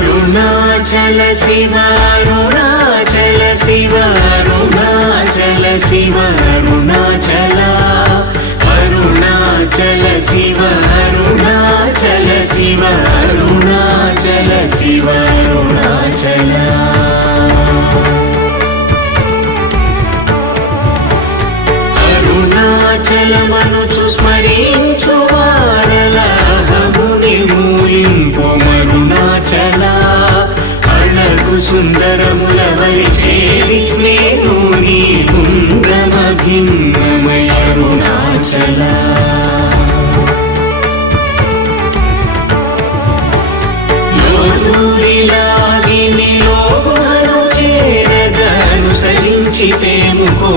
అరుణాచల శివ అరుణాచల శివ అరుణాచల శివ అరుణాచల అరుణాచల శివ అరుణాచల శివ అరుణాచల శివ అరుణాచల అరుణాచలమనుచు స్మరించు వారలహముని మూలింపు మరుణాచల అళగు సుందరముల వలి చేరి నేను నీ గుండ్రమ భిన్నమయ అరుణాచల లోదూరిలాగి నీలో గుహను చేరగ అనుసరించితేముకో